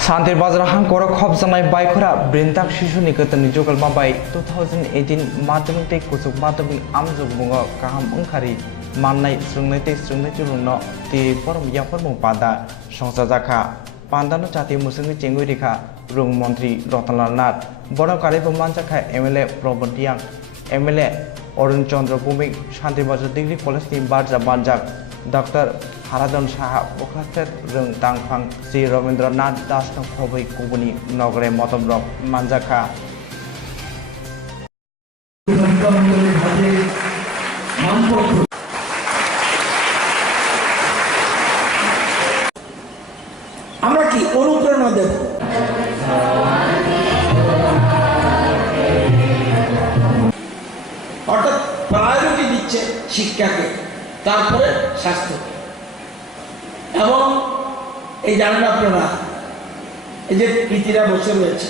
Santir Bazar Hankora Khobsanai Baikora Brintak Shishuni Katani Jogal Mabai 2018 Madhyamik Kusuk Madhyamik Amzuk Bunga Kaham Unkari Manai Strungnete Strungnechuruno Ti Forum Yaformu Pada Songsajaka Pandano Chati Muslim Chingurika Rung Montri Rotanlal Nat Bonakari Pamanjaka MLA Probantiang MLA Orun Chandra Bhumik Santir Bazar Degree College Team Barja Banjak Dr. Haradon Saha Bokhaster Rung Tangfang Si Ravindranath Das Khoboi Kubuni Nogre Motobrok Manjaka আমরা কি অনুপ্রেরণা দেব অর্থাৎ priority দিচ্ছে শিক্ষাকে তারপরে স্বাস্থ্যকে এবং এই জানেন আপনারা এই যে প্রীতিরা বসে রয়েছে